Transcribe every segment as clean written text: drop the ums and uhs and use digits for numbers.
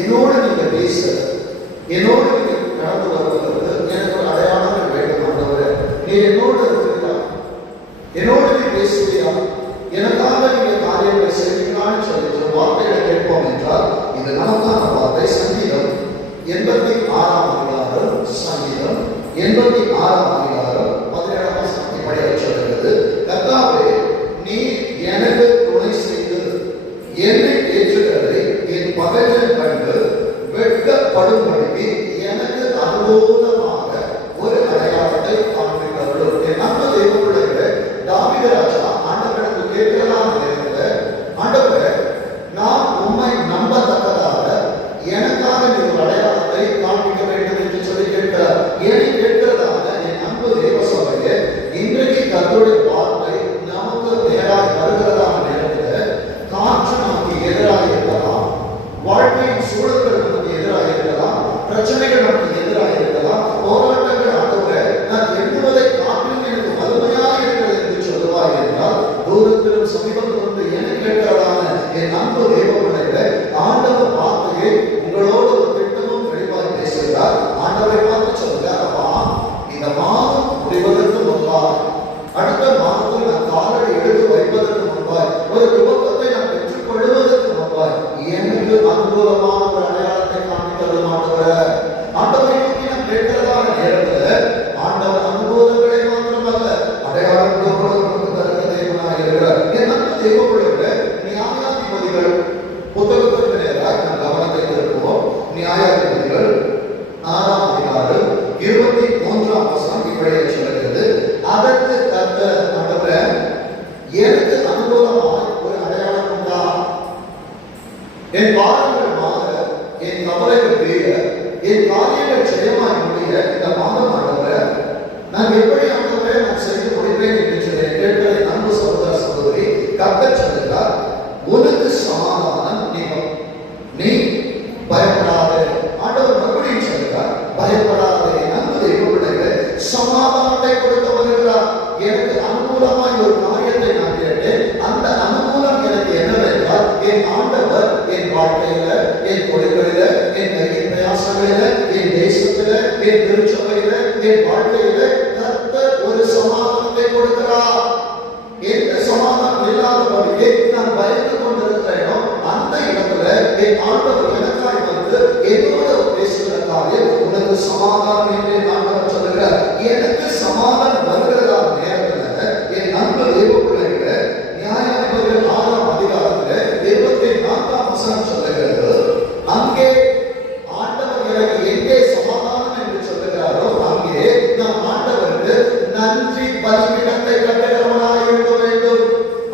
என்னோடு நீங்க பேச, என்னோடு நீங்க கடந்து வருவதற்கு எனக்கு ஒரு அடையாளங்கள் வேண்டும் ஆண்டவரே. நீ என்னோடு இருக்கிறீரா? என்னோடு நீ பேசுவீரா? எனக்காக நீங்க காரியங்களை செய்வீங்களான்னு சொல்லி ஒரு வார்த்தைகளை கேட்போம் என்றால் இது நமக்கான வார்த்தை. சங்கீதம் 86 சங்கீதம் 86 17 வசனம் இப்படி சொல்கிறது. கர்த்தாவே, நீ எனக்கு துணை செய்து என்னை ஏற்றுகிறதை என் பகைவன் கண்டு வெட்கப்படும்படிக்கு எனக்கு அனுகூலமாக ஒரு அடையாளத்தை காண்பித்தவர்கள். என் அன்பு தெய்வப்பிள்ளைகளே, தாவீது ராஜா ஆண்டவரிடத்தில் கேட்கலாம் நேரத்தில், ஆண்டவரே, நான் உம்மை நம்பத்தக்கதாக எனக்காக நீ ஒரு அடையாளத்தை காண்பிக்க வேண்டும் என்று சொல்லி கேட்கிறார். ஏன் கேட்கிறதான என் அன்பு தேவ சபையே, இன்றைக்கு கர்த்தருடைய வார்த்தை நமக்கு நேராக வருகிறதான நேரத்தில் காற்று நமக்கு எதிராக இருக்கலாம், வாழ்க்கையின் சூழல்கள் நமக்கு எதிராக இருக்கலாம், பிரச்சனைகள் நமக்கு எதிராக இருக்கலாம், போராட்டங்கள் ஆண்டவரே நான் எண்ணுவதை காட்டிலும் எனக்கு வலிமையாக இருக்கிறது என்று சொல்லுவார் என்றால், தூரத்திலும் சமீபத்தில் வந்து என்ன கேட்கிறதான என் அன்பு தேவப்பிள்ளைகளே, ஆண்டவர் வார்த்தையை உங்களோடு ஒரு திட்டமும் தெளிவாய் பேசுகிறார். ஆண்டவரை பார்த்து சொல்லுகிறார், அப்பா, இந்த மாதம் முடிவதற்கு முன்பாக, அடுத்த மாதத்தில் நான் காலடி எடுத்து வைப்பதற்கு முன்பாய், ஒரு துவக்கத்தை நான் பெற்றுக் கொள்வதற்கு முன்பாய் எனக்கு அனுகூலமான ஒரு அடையாளத்தை காண்பித்தது ஆண்டவர். ஆண்டவரை நோக்கி நான் கேட்கிறதான நேரத்தில் ஆண்டவர் அனுகூலங்களை மாத்திரமல்ல அடையாளங்களோடு நமக்கு தருகிற தேவனாக இருக்கிறார். என் அன்பு தேவப்பிள்ளைகளே, நியாயாதிபதிகள் புத்தகத்திற்கு நேராக நாம் கவனத்தை திருப்புவோம். நியாயாதிபதிகள் 6 23 வசனம் இப்படியே சொல்கிறது. அதற்கு கர்த்தர், ஆண்டவரே, எனக்கு அனுகூலமாய் ஒரு அடையாளம் உண்டா? என் பாரங்கள் மாற, என் கவலைகள் தீர, என் காரியங்கள் ஜெயமாய் முடிய இந்த மாதம் ஆண்டவரே நான் எப்படி ஆண்டவரே நான் செய்து முடிப்பேன் என்று சொல்லி கேட்கிறதை அன்பு சகோதர சகோதரி, கர்த்தர் சொல்கிறார், உனக்கு சமாதானம் நீ பயப்படாதே. ஆண்டவர் மறுபடியும் சொல்கிறார், பயப்படாதே. அன்பு தெய்வப்பிள்ளைகளே, சமாதானத்தை கொடுக்க வருகிறார். எனக்கு அனுகூலமாய் ஒரு காரியத்தை நான் கேட்டேன். அந்த அனுகூலம் எனக்கு என்னவென்றால், என் ஆண்டவர் என் வாழ்க்கையில, என் தொழில்களில, என் பிரயாசங்களில, என் தேசத்தில, என் திருச்சபையில, என் வாழ்க்கையில கர்த்தர் ஒரு சமாதானத்தை கொடுக்கிறார். எந்த சமாதானம் இல்லாதபடியே நான் பயந்து கொண்டிருக்கிறேனோ அந்த இடத்துல என் ஆண்டவர் எனக்காய் வந்து என்னோட பேசுகிற காரியம் உனக்கு சமாதானம் என்று ஆண்டவர் சொல்லுகிறார். எனக்கு சமாதானம் வருகிறதா நேரத்துல என் அன்பு தேவப்பிள்ளைகளே, நியாயாதிபதிகள் 6 24 வசனம் சொல்லுகிறது. அங்கே ஆண்டவர் எனக்கு எங்கே சமாதானம் என்று சொல்லுகிறாரோ அங்கே நாம் ஆண்டவருக்கு நன்றி பலிபீடத்தை கட்டுகிறவனாய் இருக்க வேண்டும்.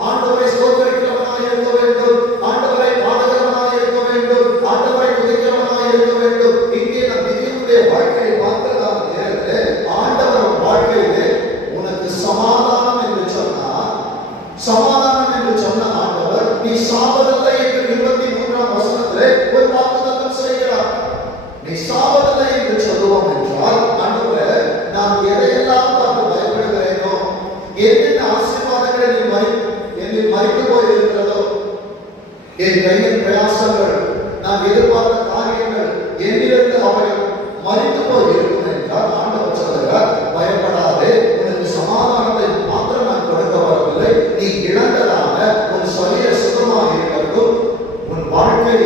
ஆண்டவரை ஸ்தோத்திரிக்கிறவனாய் இருக்க வேண்டும். ஆண்டவரை பாடுகிறவனாய் இருக்க வேண்டும். ஆண்டவரை துதிக்கிறவனாய் இருக்க வேண்டும். இங்கே நம் நிதியுடைய வாழ்க்கையை பார்க்கிறதான நேரத்தில் ஆண்டவர் வாழ்க்கையிலே உனக்கு சமாதானம் என்று சொன்னார். சமாதானம் என்று சொன்ன ஆண்டவர் நீ சாவதில்லை என்று 23 வசனத்திலே ஒரு வாக்குத்தத்தம் செய்கிறார். நீ சாவதில்லை என்று சொல்லுவோம் என்றால், ஆண்டவரே, நான் எதையெல்லாம் பார்த்து பயப்படுகிறேனோ, என்னென்ன ஆசீர்வாதங்களை என்னில் மறைத்து போயிருக்கிறதோ, என் கையின் பிரயாசங்கள், நான் எதிர்பார்த்த காரியங்கள் என்னிலிருந்து அவை மறைத்து போய் இருக்கும் என்றால், ஆண்டவர் சொல்கிறார், பயப்படாதே, உனக்கு சமாதானத்தை மாத்திரம் நான் கொடுக்க வரவில்லை. நீ இழந்ததான உன் சரீர சுகமாக இருக்கட்டும், உன் வாழ்க்கை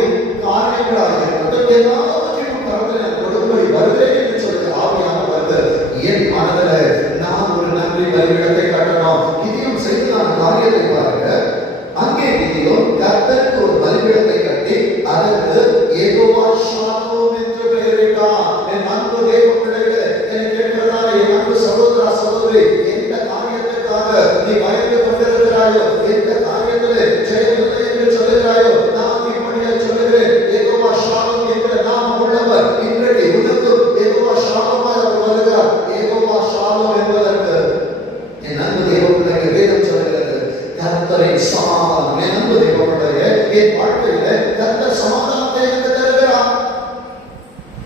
காரியங்களாக இருக்கட்டும், எல்லாவற்றையும் கருத்தில் நான் கொடுக்கும்படி வருகிறேன் என்று சொல்கிற ஆவியானவர் என் மனதில் நான் ஒரு நன்றி பலிபீடத்தை கட்டணும். இதையும் செய்து நான் காரியத்தை பாருங்க. அங்கே இதையும் கர்த்தருக்கு ஒரு பலிபீடத்தை கட்டி அதற்கு யெகோவா ஷாலோம் என்று பெயரிட்டார். என் அன்பு தேவப்பிள்ளைகளே, எனக்கு கேட்கிறதான என் அன்பு சகோதர சகோதரி, எந்த காரியத்திற்காக நீ பயந்து கொண்டிருக்கிறாயோ, எந்த காரியத்திலே ஜெயமில்லை என்று சொல்லுகிறாயோ, நான் இப்படியே சொல்லுகிறேன், யெகோவா ஷாலோம் என்ற நாமம் உள்ளவர் இன்றைக்கு உனக்கும் யெகோவா ஷாலோமாய் அவர் வருகிறார். யெகோவா ஷாலோம் என்பதற்கு என் அன்பு தேவப்பிள்ளைகள் வேதம் சொல்கிறது, கர்த்தரின் சமாதானம். என் அன்பு தேவப்பிள்ளையே, என் வாழ்க்கையில கர்த்தர் சமாதானத்தை எனக்கு தருகிறார்.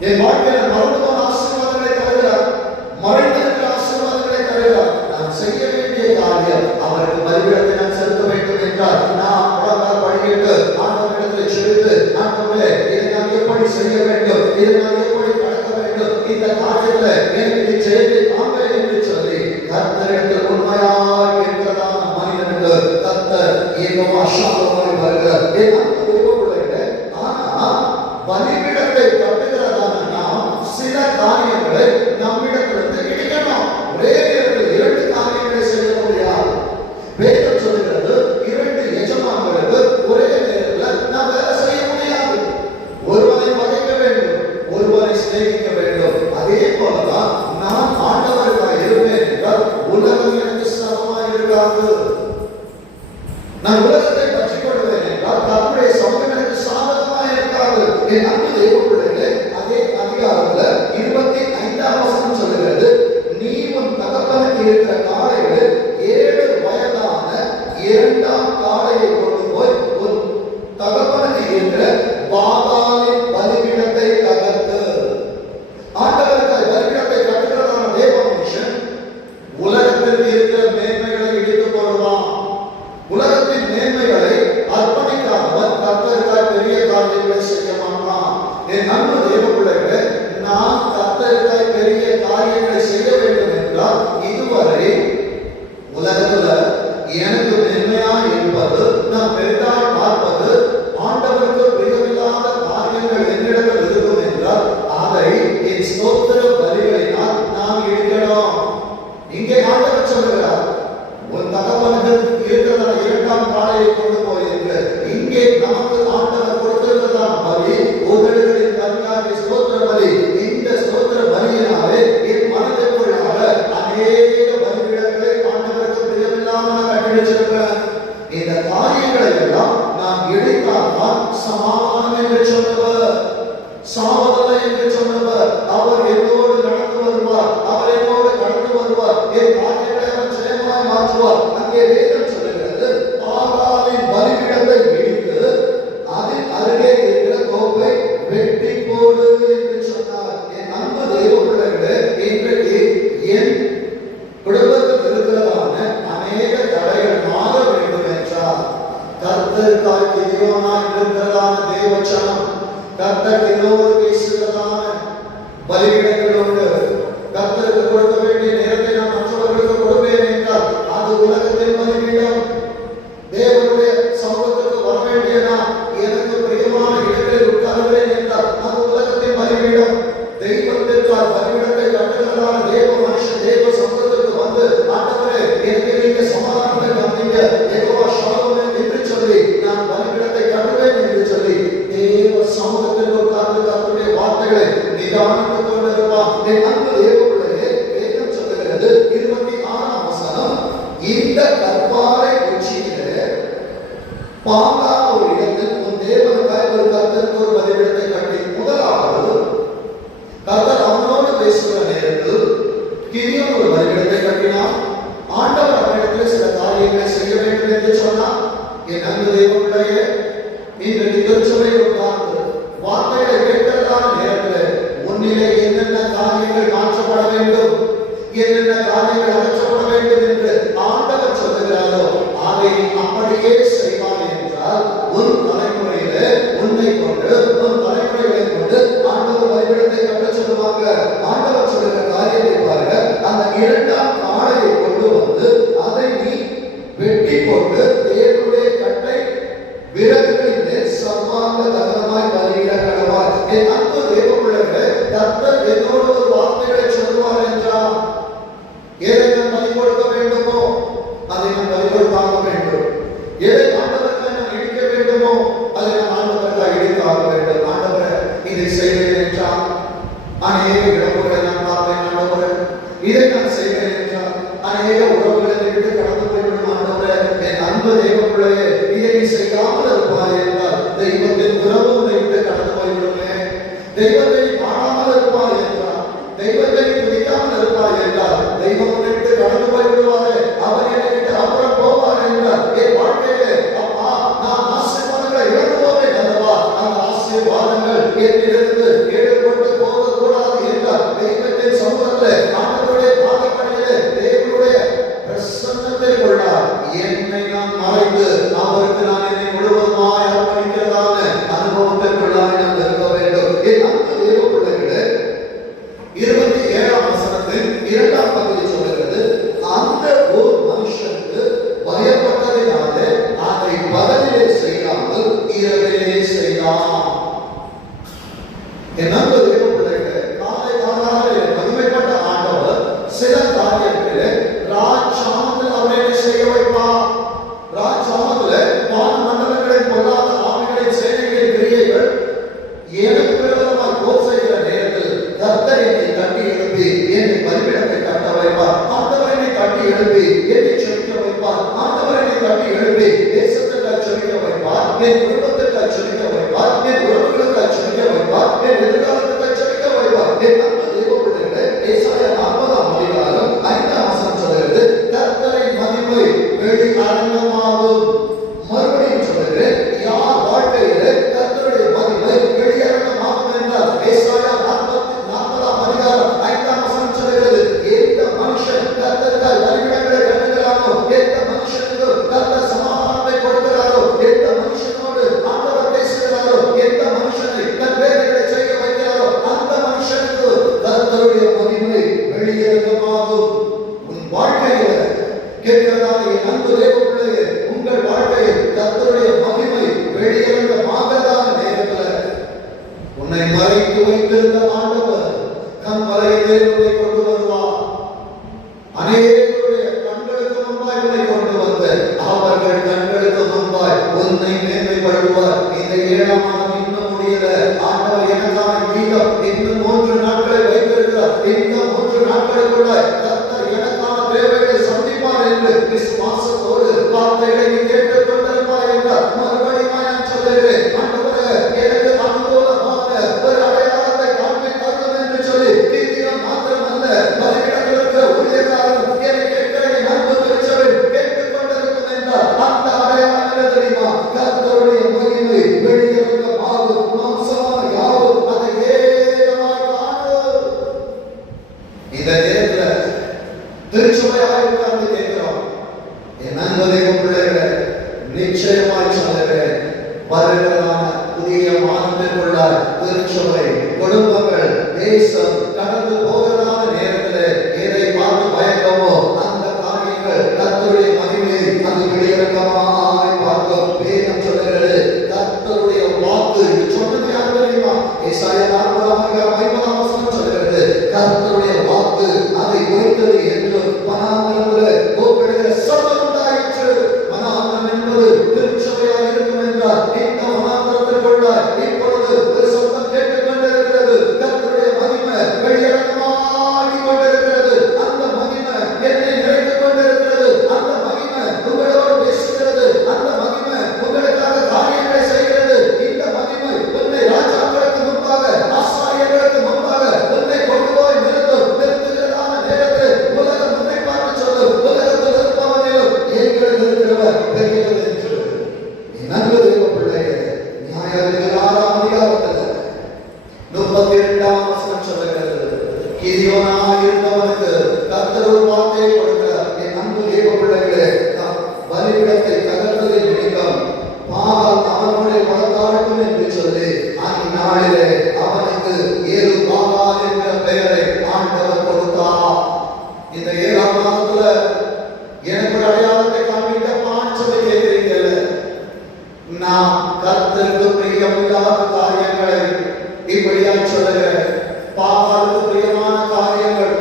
என் வாழ்க்கையில மறந்து போன ஆசீர்வாதங்களை தருகிறார், மறைந்திருக்கிற ஆசீர்வாதங்களை தருகிறார். நான் செய்ய வேண்டிய காரியம் அவருக்கு பலிபீடத்தை நான் செலுத்த வேண்டும் என்றால், நான் முழங்கால் படியிட்டு ஆண்டவரிடத்தில் செலுத்து, ஆண்டவரே, இதை நான் எப்படி உலகம் எனக்கு சமமாய் இருக்காது. நான் உலகத்தை பற்றிக் கொள்வேன் என்றால் கர்த்தருடைய சமூகம் எனக்கு சாதகமாய் இருக்காது. என் அன்பு தேவ பிள்ளைகளே, அதே அதிகாரத்துல 25ஆம் வசனம் சொல்லுகிறது, நீ உன் தகப்பனுக்கு இருக்கிற காளைகளில் 7 வயதான 2ஆம் காளையை கொண்டு போய் உன் தகப்பனுக்கு இருக்கிற பாகாலின் பலிபீடத்தை தகர்த்து. ஆண்டவருக்கு பலிபீடத்தை கட்டுகிறதான தேவ மனுஷன் உலகத்தில் இருக்கிற மேன்மைகளை இடித்து போடுவான். உலகத்தின் மேன்மைகளை அர்ப்பணிக்காதவர் கர்த்தருக்காய் பெரிய காரியங்களை செய்ய மாட்டான். என் அன்பு தேவ பிள்ளைகளே, நான் கர்த்தருக்காய் பெரிய காரியங்களை செய்ய வேண்டும் என்றால் இதுவரை உலகத்துல எனக்கு மேன்மையா இருப்பது, நான் பெரிதாய் பார்ப்பது, ஆண்டவருக்கு பிரியமில்லாத காரியங்கள் என்னிடத்தில் இருக்கும் என்றால் அதை என் ஸ்தோத்திர பலிகளினால் நாம் இடிக்கணும். இங்கே ஆண்டவர் சொல்லுகிறார், உன் தகப்பனுக்கு இருக்கிறதான 2ஆம் காளையை கொண்டு போயிருக்கு. இங்கே நமக்கு ஆண்டவர் கொடுத்திருக்கிறதான பலி உதடுகளின் கருணாகி ஸ்தோத்திர பலி. இந்த ஸ்தோத்திர பலியினாலே என் மனதிற்குள்ளாக அநேக பலிபீடங்களை ஆண்டவருக்கு பிரியமில்லாமல் கட்டி வச்சிருக்கிறேன். இந்த காரியங்களை எல்லாம் நாம் இடித்தால்தான் சமாதானம் என்று சொன்னவர், சாவதல்ல என்று சொன்னவர், அவர் என்னோடு நடந்து வருவார், அவர் என்னோடு கடந்து வருவார், என் காரியங்களை அவர் ஜெயமாய் மாற்றுவார். அங்கே வேதம் சொல்லுகிறது, பாகாலின் பலிபீடத்தை இடித்து அதில் அருகே இருக்கிற தோப்பை வெட்டி போடு என்று சொன்னார். என் அன்பு தெய்வ பிள்ளைகளே, இன்றைக்கு என் குடும்பத்தில் இருக்கிறதான அநேக தடைகள் மாற வேண்டும் என்றால் கர்த்தருக்காய் கிதியோனாய் இருக்கிறதான தேவச்சனம், கர்த்தர் என்னோடு பேசுகிறதான பலிபீடங்களோடு கர்த்தருக்கு கொடுக்க வேண்டிய நேரத்தை நான் மற்றவர்களுக்கு கொடுப்பேன் என்றால் அது உலகத்தின் பலிபீடம். தேவனுடைய சமூகத்திற்கு வர வேண்டிய நான் எனக்கு பிரியமான இடங்களில் உட்காருவேன் என்றால் அது உலகத்தின் பலிபீடம். தெய்வத்திற்கால் பலிபீடத்தை கட்டுகிறதான தேவ மனுஷன் தேவ சமூகத்திற்கு வந்து, ஆண்டவரே எனக்கு நீங்க சமாதானத்தை வந்தீங்க, யெகோவா ஷாலோம் என்று சொல்லி நான் பலிபீடத்தை கட்டுவேன் என்று சொல்லி தேவ சமூகத்திற்கு உட்கார்ந்து கர்த்தருடைய வார்த்தைகளை நிதானித்துக் கொண்டிருப்பான். என் அன்பு தேவ பிள்ளையே, வேதம் சொல்லுகிறது 26ஆம் வசனம், இந்த கற்பாறை உச்சியிலே பாங்கான ஒரு இடத்தில் உன் தேவனுக்காய் ஒரு கர்த்தருக்கு ஒரு பலிபீடத்தை கட்டி. முதலாவது கர்த்தர் அவனோடு பேசுகிற நேரத்தில் கிதியோன் ஒரு பலிபீடத்தை கட்டினான். ஆண்டவர் அவனிடத்தில் சில காரியங்களை செய்ய வேண்டும் என்று சொன்னார். என் அன்பு தேவ பிள்ளையே, இன்றைக்கு திருச்சபையில் உட்கார்ந்து வார்த்தைகளை கேட்கிறதான நேரத்தில் உன்னிலே என்னென்ன காரியங்கள் மாற்றப்பட வேண்டும், என்னென்ன காரியங்கள் அகற்றப்பட வேண்டும் என்று ஆண்டவர் சொல்லுகிறாரோ அதை அப்படியே செய்வார் என்றால் உன் தலைமுறையிலே உன்னை கொண்டு உன் தலைமுறைகளை கொண்டு ஆண்டவர் பலிபீடத்தை கட்ட சொல்லுவாங்க. ஆண்டவர் சொல்லுகிற காரியத்தை பாருங்க, அந்த 2ஆம் காளையை கொண்டு வந்து அதை நீ வெட்டி போட்டு தேவனுடைய கட்டை விறகுகளின் மேல் சர்வாங்க தகனமாய் பலியிட கடவாய். என் அன்பு தேவ பிள்ளைகளே, கர்த்தர் என்னோடு ஒரு வார்த்தைகளை சொல்லுவார் என்றால் எதை நான் பலி கொடுக்க வேண்டுமோ அதை நான் பலி கொடுத்தாக வேண்டும். எதை ஆண்டவருக்காக நான் இடிக்க வேண்டுமோ அதை நான் ஆண்டவருக்காக இடித்தாக வேண்டும். ஆண்டவரே இதை செய்வேன் என்றால் அநேக இழப்புகளை நான் பார்ப்பேன். ஆண்டவரே இதை நான் செய்வேன் என்றால் அநேக உறவுகளை விட்டு கடந்து போய்விடும். ஆண்டவரே என் அன்பு தேவ பிள்ளையே, இதை நீ செய்யாமல் இருப்பாய் என்றால் தெய்வத்தின் உறவு உன்னை விட்டு கடந்து போய்விடுமே. தெய்வத்தை காணாமல் இருப்பாய் என்றால், தெய்வத்தை துதிக்காமல் இருப்பாய் என்றால் தெய்வம் உன்னை விட்டு கடந்து போய்விடுவாரே. அவர் என்னை விட்டு அப்புறம் போவார் என்றால் என் வாழ்க்கையிலே அப்பா நான் ஆசீர்வாதங்களை இழந்து போவேன் அல்லவா. அந்த ஆசீர்வாதங்கள் என்னிலிருந்து எடுபட்டு போகக்கூடாது என்றால் தெய்வத்தின் சமூகத்தில் ஆண்டவருடைய பாதப்படியிலே தேவனுடைய பிரசன்னத்தை கொள்ளார் என்னை நான் மறைந்து அவருக்கு நான் என்னை முழுவதுமாய் அர்ப்பணிக்க கேட்கிறதான என் அன்பு தேவ பிள்ளையே, உங்கள் வாழ்க்கையில் கர்த்தருடைய மகிமை வெளியரங்கமாகதான நேரத்தில் உன்னை மறைத்து வைத்திருந்த ஆண்டவர் கண்மலையிலே உன்னை கொண்டு வருவார். அநேகருடைய கண்களுக்கு முன்பாய் உன்னை கொண்டு வந்து அவர்கள் கண்களுக்கு முன்பாய் உன்னை மேன்மைப்படுத்துவார். இந்த 7ஆம் மாதம் இன்னும் முடியல. ஆண்டவர் எனக்கான கீதம் இன்னும் 3 நாட்களை வைத்திருக்கிறார். இந்த 3 நாட்களுக்குள்ள கர்த்தர் எனக்கான தேவைகளை சந்திப்பார் என்று விசுவாசத்தோடு வார்த்தைகளை நீ கேட்டுக் கொண்டிருப்பாய் என்றார். மறுபடியும் நான் சொல்லுகிறேன், ஆண்டவரே எனக்கு அனுகூலமான ஒரு அடையாளத்தை காண்பித்தார்கள் என்று சொல்லி கீதம் மாத்திரமல்ல, மறுபடியும் இருக்கிற ஊழியக்காரன் என்னை கேட்கிற என் அன்பு திருச்சபை கேட்டுக் கொண்டிருக்கும் என்றால் அந்த அடையாளம் என்ன தெரியுமா? கர்த்தருடைய மகிமை வெளியரங்கமாகும், மாம்சமான யாவும் அதை ஏகமாய் காணும். இந்த நேரத்தில் திருச்சபையாக உட்கார்ந்து கேட்கிறோம். என் அன்பு தேவ பிள்ளைகளை நிச்சயமாய் சொல்லுகிறேன், வருகிறதான புதிய மாதத்திற்குள்ள திருச்சபை குடும்பங்கள் தேசம் கடந்து போகிறதான நேரத்தில் எதை பார்த்து பயக்கமோ அந்த காரியங்கள் கர்த்தருடைய மகிமையை அது வெளியரங்கமாய் பார்க்கும். வேதம் சொல்லுகிறது, கர்த்தருடைய வாக்கு சொன்னது யார் தெரியுமா? ஏசாயா 40:50 சொல்லுகிறது, கர்த்தருடைய வாக்கு அதை உரைத்தது என்று வனாந்தரத்திலே கூப்பிடுகிற சத்தம் உண்டாயிற்று. வனாந்தரம் என்பது திருச்சபையாக இருக்கும் என்றால் இந்த வனாந்தரத்திற்குள்ள இப்பொழுது ஒரு சத்தம் கேட்டுக் கொண்டிருக்கிறது. கர்த்தருடைய மகிமை வெளியரங்கமாகிக் கொண்டிருக்கிறது. அந்த மகிமை என்னை நிறைத்துக் கொண்டிருக்கிறது. அந்த மகிமை உங்களோடு பேசுகிறது. அந்த மகிமை உங்களுக்காக காரியங்களை செய்கிறது. இந்த மகிமை உன்னை ராஜாக்களுக்கு முன்பாக, ஆசாரியர்களுக்கு முன்பாக உன்னை கொண்டு போய் நிறுத்துகிறதான நேரத்தில் உலகம் உன்னை பார்த்து சொல்லும், உலகத்தில் இருப்பவனிலும் எங்களில் இருக்கிறவர் பெரியவர் என்று. என் அன்பு தேவ பிள்ளையே, நியாயாதிபதிகள் 6ஆம் அதிகாரத்தில் 32ஆம் வசனம் சொல்லுகிறது, கிதியோனாய் இருந்தவனுக்கு கர்த்தர் ஒரு வார்த்தையை கொடுக்கிறார். என் அன்பு தேவ பிள்ளைகளே, பலிபீடத்தை தகர்த்ததின் நிமித்தம் பாகால் அவனுடைய வளர்த்தாட்டும் என்று சொல்லி அந்நாளிலே அவனுக்கு யெருபாகால் என்ற பெயரை ஆண்டவர் கொடுத்தார். இந்த 7ஆம் மாதத்துல எனக்கு ஒரு அடையாளத்தை காண்பிக்கப்பான்னு சொல்லி கேட்கிறீங்கல்ல, நான் கர்த்தருக்கு பிரியமில்லாத காரியங்களை இப்படியாய் சொல்லுகிறேன். பாகாலுக்கு பிரியமான காரியங்கள்,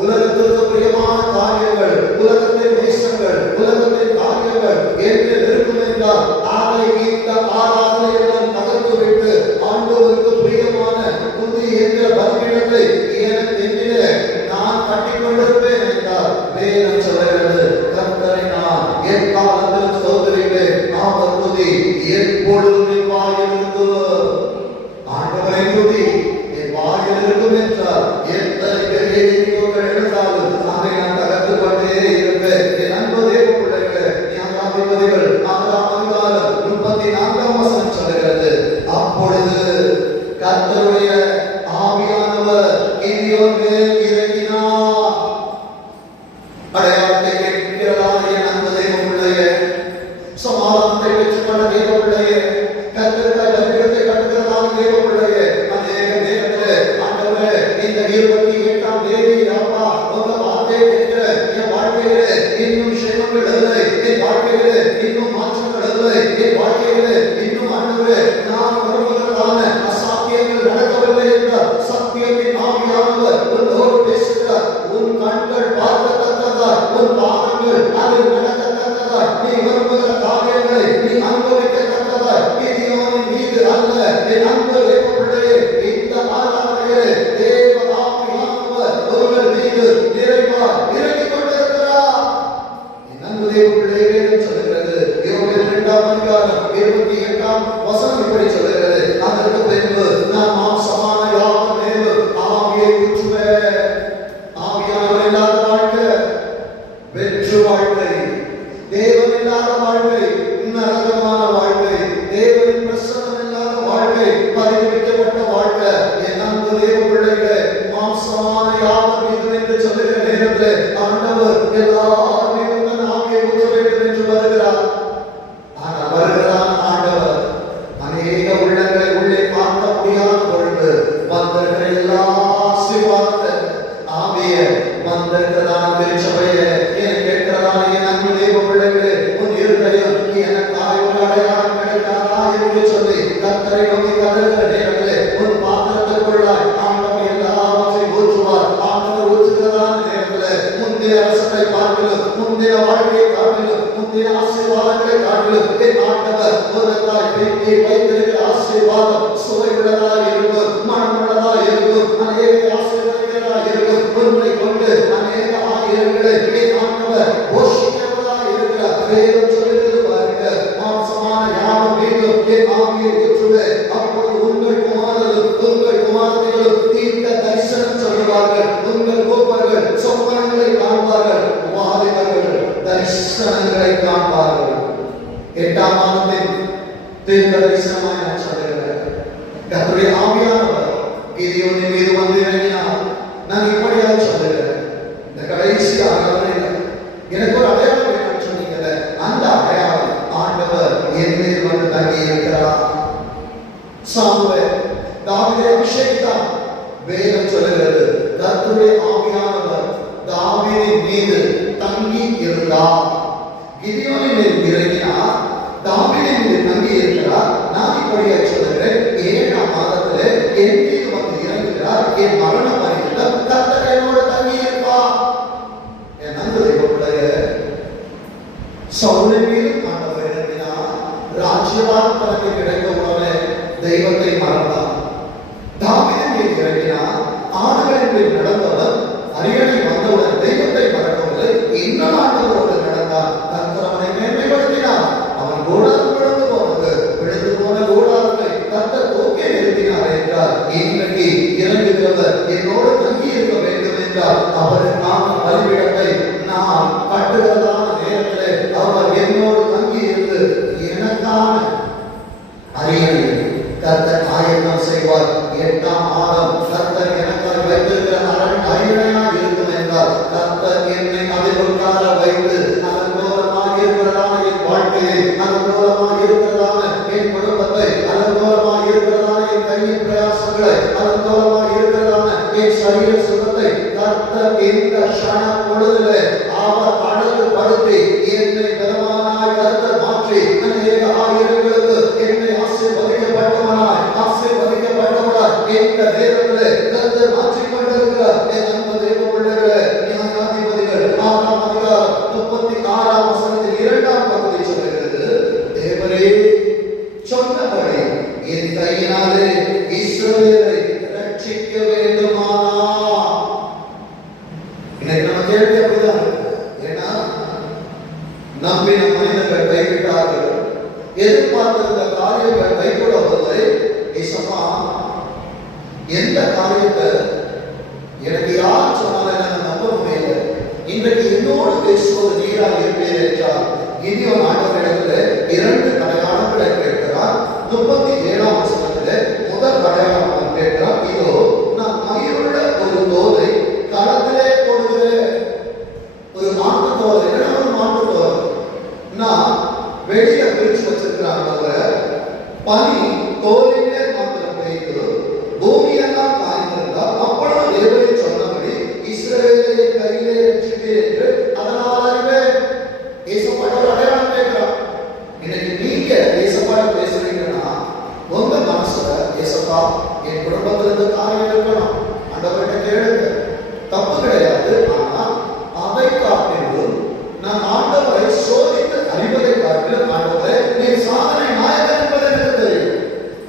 உலகத்திற்கு பிரியமான காரியங்கள், உலகத்தின் தேசங்கள், உலகத்தின் காரியங்கள் என்று இருக்கும் என்றால் அதை இந்த ஆராதனையெல்லாம் தகர்த்து விட்டு ஆண்டவருக்கு பிரியமான புதி என்ற பலிபீடத்தை எனக்கு எண்ணிலே நான் கட்டிக் கொண்டிருப்பேன் என்றால் வேதம் சொல்லுகிறது, கர்த்தரை நான் எக்காலத்திலும் ஸ்தோத்திரிப்பேன், அவர் துதி எப்பொழுதும் என் வாயில் இருக்கும். ஆண்டவரை துதி என் வாயில் இருக்கும் என்றால் எத்தனை பெரிய இயக்கங்கள் எழுந்தாலும் அதை நான் தகர்த்து கொண்டே இருப்பேன். என் அன்பு தேவ பிள்ளைகளே, நியாயாதிபதிகள் 4ஆம் அதிகாரம் 34ஆம் வசனம் சொல்லுகிறது, அப்பொழுது கர்த்தருடைய ஆவியானவர் கிதியோன் மேல் இறங்கினார். அடையாளத்தை கேட்கிறதான என் அன்பு தேவ பிள்ளையே, சமாதானத்தை பெற்றுக்கொண்ட தேவ பிள்ளையே, கர்த்தருடைய பலிபீடத்தை கட்டுகிறதான தேவ பிள்ளையே, அநேக நேரத்திலே ஆண்டவரே இந்த 28ஆம் தேதி அப்பா உங்க வார்த்தையை கேட்கிற என் வாழ்க்கையிலே இன்னும் சேமங்கள் இல்லை, என் வாழ்க்கையிலே இன்னும் மாற்றங்கள் இல்லை, என் வாழ்க்கையிலே இன்னும் ஆண்டவரே நான் விரும்புகிறதான அசாத்தியங்கள் நடக்கவில்லை என்றால் சத்தியத்தின் ஆவியானவர் உன்னோடு பேசுகிறார். உன் கண்கள் பார்க்கத்தக்கதா, உன் பாதங்கள் அதில் நடக்கத்தக்கதா, நீ விரும்புகிற காரியங்களை நீ அனுபவிக்கத்தக்கதா, கிதியோனின் மீது அல்ல என் அன்பு தேவ பிள்ளையே, இந்த ஆராதனையிலே தேவ ஆவியானவர் ஒருவர் மீது நிறைவாய் இறங்கிக் கொண்டிருக்கிறார். என் அன்பு தேவ பிள்ளையே சொல்லுகிறது, யோபு 2ஆம் அதிகாரம் 28ஆம் வசனம் இப்படி சொல்லுகிறது, அதற்கு பின்பு நான் மாம்சமான யாவர் மேலும் ஆவியை ஊற்றுவேன். ஆவியானவர் இல்லாத வாழ்க்கை வெற்று வாழ்க்கை, தேவன் இல்லாத வாழ்க்கை நரகமான வாழ்க்கை, தேவனின் பிரசன்னம் இல்லாத வாழ்க்கை பரிந்துரைக்கப்பட்ட வாழ்க்கை. என் அன்பு தேவ பிள்ளைகளே, மாம்சமான யாவர் மீது என்று சொல்லுகிற நேரத்தில் ஆண்டவர் எல்லார் மீதும் தன் ஆவியை ஊற்ற வேண்டும் என்று வருகிறார். ஆனால் வருகிறான் ஆண்டவர் அநேக உள்ளங்களை உள்ளே பார்க்க முடியாத பொழுது வந்திருக்கிற எல்லா ஆசீர்வாதத்தை ஆவிய வந்திருக்கிறதான திருச்சபையை கேட்கிறதான என் முந்தைய வாழ்க்கையை காட்டிலும் முந்தைய ஆசீர்வாதங்களை காட்டிலும் என் ஆண்டவர் உனக்காய் வைத்திருக்கிற ஆசீர்வாதம் சுவையுள்ளதா இருக்கும், மனமுள்ளதா இருக்கும், அநேக ஆசீர்வாதங்களா இருக்கும். உன்னை கொண்டு அநேக ஆயிரங்களை என் ஆண்டவர் போஷிக்கிறதா இருக்கிறார். வேதம் சொல்லுகிறது பாருங்க, மாம்சமான யாவும் மீண்டும் என் ஆவியை ஊற்றுவேன், அப்பொழுது உங்கள் குமாரர்களும் தீர்க்க தரிசனம் சொல்லுவார்கள், உங்கள் கோப்பர்கள் சொப்பனங்களை காண்பார்கள், வாலிபர்கள் தரிசனங்களை காண்பார்கள். 8ஆம் மாதத்தின் தீர்க்க தரிசனமாய் நான் சொல்லுகிறேன். கர்த்தருடைய ஆவியானவர் கிதியோனின் மீது வந்து இறங்கினார். நான் இப்படியாக சொல்லுகிறேன், இந்த கடைசி ஆராதனையில் எனக்கு ஒரு அடையாளம் வேணும்னு சொன்னீங்கல்ல, அந்த அடையாளம் ஆண்டவர் என் மேல் வந்து தங்கி இருக்கிறார். சாமுவேல் தாவீதை அபிஷேகித்தார். வேதம் சொல்லுகிறது, கர்த்தருடைய ஆவியானவர் தாவீதின் மீது தங்கி இருந்தார். கிதியோனின் மேல் இறங்கினார், தாவீதின் மீது தங்கி இருக்கிறார். நான் இப்படியாக சொல்லுகிறேன், 7ஆம் மாதத்திலே என் மீது வந்து இறங்குகிறார். என் மரண பரியந்தம் கர்த்தர் என்னோடு தங்கி இருப்பார். என் நண்பர்களுடைய சவுலின் மீது ஆண்டவர் இறங்கினார். ராஜ்யபாரம் தனக்கு கிடைத்த உடனே தெய்வத்தை மறந்தார். தாவீதின் மீது இறங்கினார். ஆடுகளின் மேல் நடந்தவர் அரியணை வந்தவுடன் தெய்வத்தை மறக்கவில்லை, இன்னும் ஆண்டவரோடு நடந்தார். கர்த்தர் அவனை மேன்மைப்படுத்தினார். அவன் கூடாரம் விழுந்து போனது, விழுந்து போன கூடாரத்தை கர்த்தர் தூக்கி நிறுத்தினார் என்றார். இன்றைக்கு இறங்குகிறவர் என்னோடு தங்கி இருக்க வேண்டும் என்றார். அவருக்கான பலிபீடத்தை நான் கட்டுகிறதான நேரத்திலே அவர் என்னோடு தங்கி இருந்து எனக்கான அரியணை கர்த்தர் ஆயத்தம் செய்வார். 8ஆம் மாதம் கர்த்தர் எனக்காக வைத்திருக்கிற அரியணையாக இருக்கும் என்றால் கர்த்தர் என்னை அதில் உட்கார வைத்து அதன் மூலமாக இருக்கிறதான என் வாழ்க்கையை, அதன் மூலமாக இருக்கிறதான என் குடும்பத்தை, அதன் மூலமாக இருக்கிறதான என் கையின் பிரயாசங்களை, அதன் மூலமாக இருக்கிறதான என் சரீர சுகத்தை கர்த்தர் இந்த க்ஷண பொழுதிலே அவர் அழகு படுத்தி என்னை பலமானாய் கர்த்தர் மாற்றி அநேக ஆயிரங்களுக்கு என்னை ஆசீர்வதிக்கப்பட்டவனாய் இந்த நேரத்திலே கர்த்தர் மாற்றிக் கொண்டிருக்கிறார். என் அன்பு தேவ பிள்ளைகளே, நியாயாதிபதிகள் 6ஆம் அதிகாரம் 36ஆம் வசனத்தில் 2ஆம் பகுதி சொல்கிறது, தேவரே சொன்னபடி என் கையினாலே இஸ்ரவேலை ரட்சிக்க வேண்டுமானால். இன்னைக்கு நம்ம கேள்வி அப்படிதான். ஏன்னா நம்பின மனிதர்கள் கைவிட்டார்கள், எதிர்பார்த்திருந்த காரியங்கள் கைகூடவில்லை. இசப்பா, எந்த காரியத்தை எனக்கு யார் சொன்னாலும் எனக்கு நம்ப முடியல, இன்றைக்கு என்னோடு பேசுவது நீராக இருப்பேன் என்றார். கிதியோன் ஆண்டவரிடத்தில் 2 அடையாளங்களை கேட்கிறார். 37ஆம் வசனத்திலே முதல் அடையாளம் கேட்கிறார், இதோ நான் மகிழுள்ள ஒரு தோலை களத்திலே போடுகிறேன். ஒரு மாட்டு தோல், என்ன ஒரு மாட்டு தோல், நான் வெளியில பிரிச்சு வச்சிருக்கிறாங்க. பனி தோலிலே மாத்திரம் பெய்து பூமியெல்லாம் காய்ந்திருந்தால் அப்பொழுது தேவனை சொன்னபடி இஸ்ரவேலை கையிலே ரட்சிப்பேன் என்று அதனாலே ஏசப்பாட்ட ஒரு அடையாளம் கேட்கிறார். இன்னைக்கு நீங்க ஏசப்பாட்ட பேசுறீங்கன்னா உங்க மனசுல ஏசப்பா என் குடும்பத்திலிருந்து காரியம் இருக்கணும், ஆண்டவர்கிட்ட கேளுங்க, தப்பு கிடையாது. ஆனா அதை காட்டிலும் நான் ஆண்டவரை சோதித்து அறிவதை காட்டிலும் ஆண்டவரை நீ சாதனை நாயகன் என்பதை எனக்கு தெரியும்,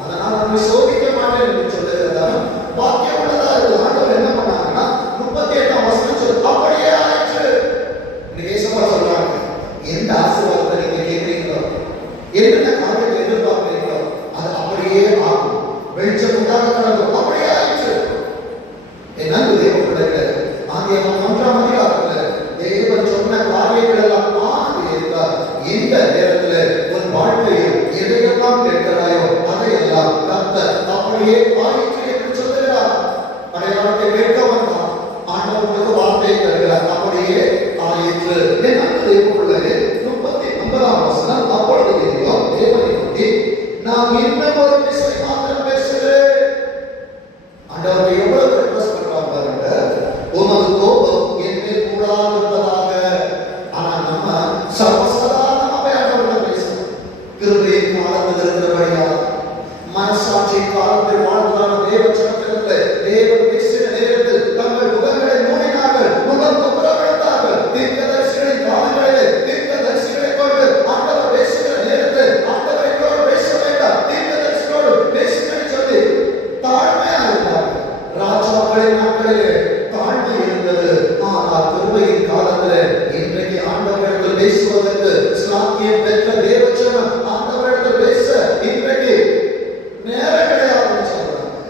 அதனால் நான் சோதிக்க மாட்டேன் என்று சொல்லுகிறதா வாக்கியம் உள்ளதா இருக்கு. ஆண்டவர் என்ன பண்ணாங்கன்னா 38ஆம் வசனம் சொல்லு, அப்படியே ஆயிற்று. இன்னைக்கு ஏசப்பா சொல்றாங்க, எந்த ஆசீர்வாதத்தை நீங்க கேட்கிறீங்களோ, என்னென்ன காரியத்தை எதிர்பார்க்கிறீங்களோ அது அப்படியே ஆகும். வெளிச்சம் உண்டாக நடக்கும், அப்படியே ஆயிற்று. என் அன்பு தேவ பிள்ளைகளே, ஆதியாகமம் 1ஆம் அதிகாரத்தில் தேவன் சொன்ன காரியங்கள் எல்லாம் ஆண்டு இருந்தார். இந்த நேரத்தில் உன் வாழ்க்கையில் எதையெல்லாம் கேட்கிறாயோ அதையெல்லாம் கர்த்தர் அப்படியே ஆயிற்று என்று சொல்லுகிறார். அடையாளத்தை கேட்க வந்தார், ஆண்டவர் உங்களுக்கு வார்த்தையை தருகிறார், அப்படியே ஆயிற்று. என் அன்பு தேவ பிள்ளைகளே, 39ஆம் வசனம், அப்பொழுது தேவனை நோக்கி நான் இன்னும் ஒரு விசை மாத்திரம் பேசுகிறேன். ஆண்டவர் எவ்வளவு ரெக்வெஸ்ட் பண்றாங்க பாருங்க, உமது கோபம் என் மேல் கூடாதிருப்பதாக. ஆனா நம்ம சர்வசாதாரணமாவே ஆண்டவரிடம் பேசுறோம். கிருபையின் காலத்தில் இருக்கிறபடியா, மனசாட்சியின் காலத்தில் வாழ்ந்தான தேவ சனத்திலே தேவன் பேசின நேரத்தில் தங்கள் முகங்களை மூடினார்கள், முகம் குப்புற விழுந்தார்கள், தீர்க்கதரிசிகளின் காதுகளை பேசுவதற்கு ஸ்லாக்கியம் பெற்ற தேவச்சனம் ஆண்டவரிடத்தில் பேச இன்றைக்கு நேரம் கிடையாது சொல்றாங்க.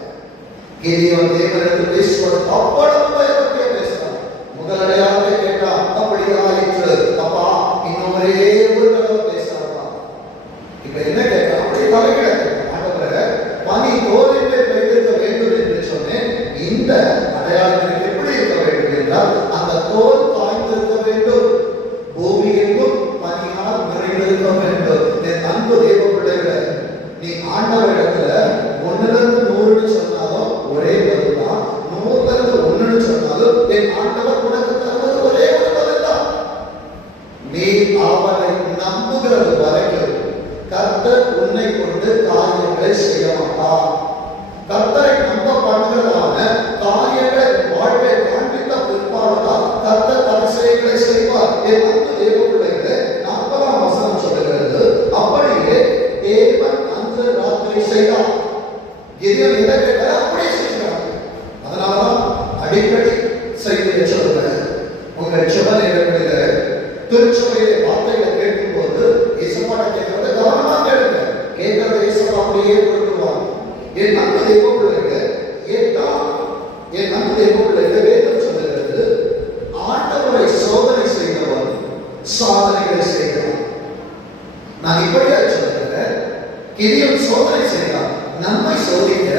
கிதியோன் தேவனிடத்தில் பேசுவது அவ்வளவு பயபக்தியா பேசுறான். முதலடையாவே கேட்டா அப்படியே ஆயிற்று. அப்பா இன்னும் ஒரே ஒரு தடவை பேசுறாப்பா. இப்ப என்ன கேட்டா அப்படியே தலைகிட ஆண்டவரை பனி தோலின் மேல் வைத்திருக்க வேண்டும் என்று சொன்னேன். இந்த அடையாளம் எப்படி இருக்க வேண்டும் என்றால் அந்த தோல் காய்ந்திருக்க வேண்டும், பூமி எங்கும் பனியால் நிறைந்திருக்க வேண்டும். என் அன்பு தேவ பிள்ளைகளை, நீ ஆண்டவரிடத்துல 1-100 சொன்னாலும் ஒரே பதில் தான், 100-1 சொன்னாலும் என் ஆண்டவர் உனக்கு தருவது ஒரே ஒரு பதில் தான். நீ அவனை நம்புகிறது வரைக்கும் கர்த்தர் உன்னை கொண்டு காரியங்களை செய்ய மாட்டார். கர்த்தரை நம்ப பண்ணுகிறதான காரியங்களை வாழ்வை காண்பித்த பிற்பாடுதான் கர்த்தர் அதிசயங்களை செய்வார். என் அன்பு தேவ பிள்ளைகளே, 40ஆம் வசனம் சொல்லுகிறது, அப்படியே தேவன் அந்த ராத்திரி செய்தார். கிதியோன் எதை கேட்டார் அப்படியே செஞ்சார். அதனாலதான் அடிக்கடி செய்தியை சொல்லுகிறேன். உங்கள் ஜெப நேரங்களில் திருச்சபையிலே வார்த்தைகளை கேட்கும் போது இசப்பாட்டை கேட்கறது கவனமா கேளுங்க. கேட்கறது இசப்பா அப்படியே கொடுத்துருவாங்க. என் அன்பு தெய்வ பிள்ளைங்க, என் அன்பு தெய்வ பிள்ளைங்க, வேதம் சொல்லுகிறது ஆண்டவரை சோதனை செய்தவன் சாதனைகளை செய்கிறான். நான் இப்படியா சொல்லுகிறேன், கிதியோன் சோதனை செய்கிறான். நம்மை சோதிக்க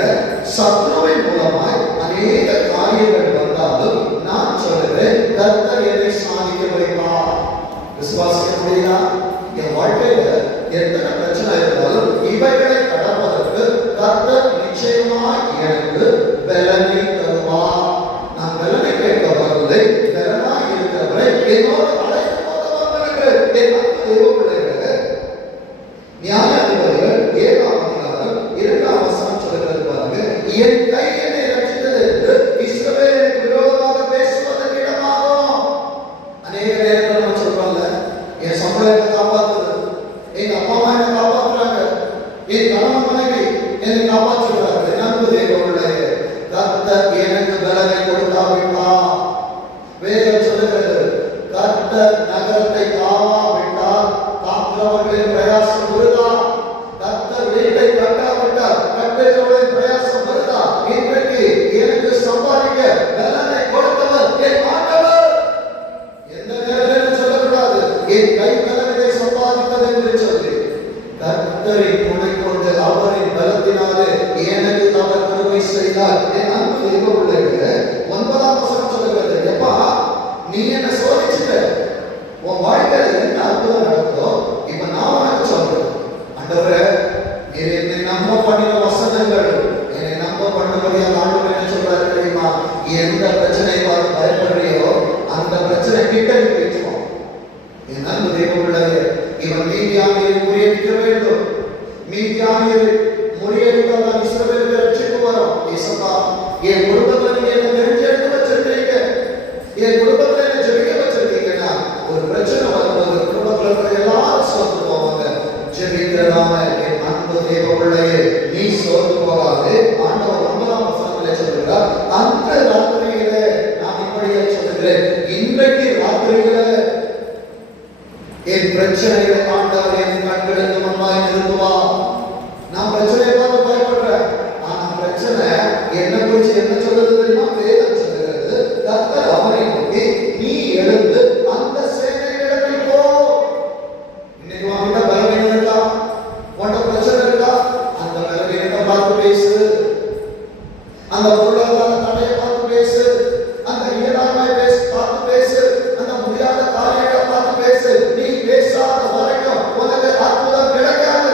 சத்ருவின் மூலமாய் அநேக காரியங்கள் வந்தாலும் நான் சொல்லுகிறேன் கர்த்தர் என்னை சாதிக்க வைப்பார். விசுவாசிக்க முடியுதா? என் வாழ்க்கையில எத்தனை பிரச்சனை இருந்தாலும் இவைகளை கடப்பதற்கு கர்த்தர் நிச்சயமாய் எனக்கு பலனை தருவார். நான் பலனை கேட்க வரவில்லை, பலனாய் இருக்கிறவரை என்னோட அழைத்து போக வந்திருக்கிறேன். என் அன்பு தேவ பிள்ளைகளே, நியாயாதிபதிகள் 7ஆம் அதிகாரம் 2ஆம் வசனம் சொல்லுகிறது பாருங்க, என் கை என்னை ரட்சித்தது என்று இஸ்ரவேலுக்கு விரோதமாக பேசுவதற்கு இடமாகும். அநேக நேரத்தில் நம்ம சொல்றோம்ல, என் சம்பளத்தை காப்பாற்றுறது, எங்க அப்பா அம்மா என்னை காப்பாற்றுறாங்க, என் கணவன் மனைவி என்னை காப்பாற்றுகிறார்கள். என் அன்பு தேவ பிள்ளைகளே, கர்த்தர் எனக்கு பலனை கொடுக்காவிட்டார். வேதம் சொல்லுகிறது, கர்த்தர் நகரத்தை காவாவிட்டால் காக்கிறவர்களின் பிரயாசம் விருதா. கர்த்தர் வீட்டை கட்டாவிட்டால் கட்டுகிறவர்களின் பிரயாசம் விருதா. இன்றைக்கு எனக்கு சம்பாதிக்க பலனை கொடுத்தவர் என் ஆண்டவர். எந்த நேரத்தில் சொல்லக்கூடாது என் கை பலனை சம்பாதித்தது என்று சொல்லி, கர்த்தரை துணை கொண்டு அவரின் பலத்தினாலே எனக்கு அவர் கருவை செய்தார். என் அன்பு தெய்வ பிள்ளைகளே, 9ஆம் வசனம் சொல்லுகிறது, எப்பா நீ என்ன சோதிச்சுட்ட, உன் வாழ்க்கையில என்ன அற்புதம் நடக்குதோ இப்ப நான் உனக்கு சொல்றேன். ஆண்டவரே, நீர் என்னை நம்ப பண்ணின வசனங்கள், என்னை நம்ப பண்ணும்படியா ஆண்டவர் என்ன சொல்றாரு தெரியுமா? எந்த பிரச்சனை பார்த்து பயப்படுறியோ அந்த பிரச்சனை கிட்ட நீ பேசுவோம். என் அன்பு தெய்வ பிள்ளைகளே, இவன் மீதியானியரை முறியடிக்க வேண்டும். மீதியானியரை முறியடித்தால் தான் இஸ்ரவேலுக்கு ரட்சிப்பு வரும். இயேசுவா, என் குடும்பத்துல நீங்க என்ன தெரிஞ்செடுத்து வச்சிருக்கீங்க, என் குடும்பத்துல என்ன ஜெபிக்க வச்சிருக்கீங்கன்னா ஒரு பிரச்சனை வரும்போது குடும்பத்துல இருக்கிற எல்லாரும் சோர்ந்து போவாங்க. ஜெபிக்கிறதான என் அன்பு தேவ பிள்ளையே, நீ சோர்ந்து போகாது. ஆண்டவர் 9ஆம் வசனத்திலே சொல்கிறார், அந்த ராத்திரியிலே நான் இப்படியே சொல்லுகிறேன், இன்றைக்கு ராத்திரியிலே என் பிரச்சனைகளை ஆண்டவர் என் கண்களுக்கு முன்பாய் நிறுத்துவார். நான் பிரச்சனையை பார்த்து பயப்படுறேன், ஆனா பிரச்சனை என்ன குறிச்சு என்ன சொல்றது தெரியுமா? வேதம் சொல்லுகிறது, கர்த்தர் அவனை நோக்கி நீ எழுந்து அந்த சேனையிடத்தில் போ. இன்னைக்கு வாங்கிட்ட பலவீனம் இருக்கா, உன்ட பிரச்சனை இருக்கா, அந்த பலவீனத்தை பார்த்து பேசு, அந்த பொருளாதார தடையை பார்த்து பேசு, அந்த இயலாமை பார்த்து பேசு, அந்த முடியாத காரியங்களை பார்த்து பேசு. நீ பேசாத வரைக்கும் உனக்கு அற்புதம் கிடைக்காது.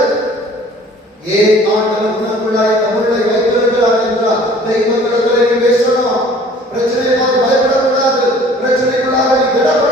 ஏன் ஆண்டவர் உனக்குள்ளாய் தமிழை வைத்திருக்கிறார் என்றால் தெய்வங்களிடத்தில் நீ பேசணும். பிரச்சனையை பார்த்து பயப்படக்கூடாது, பிரச்சனைக்குள்ளாக நீ திடப்பட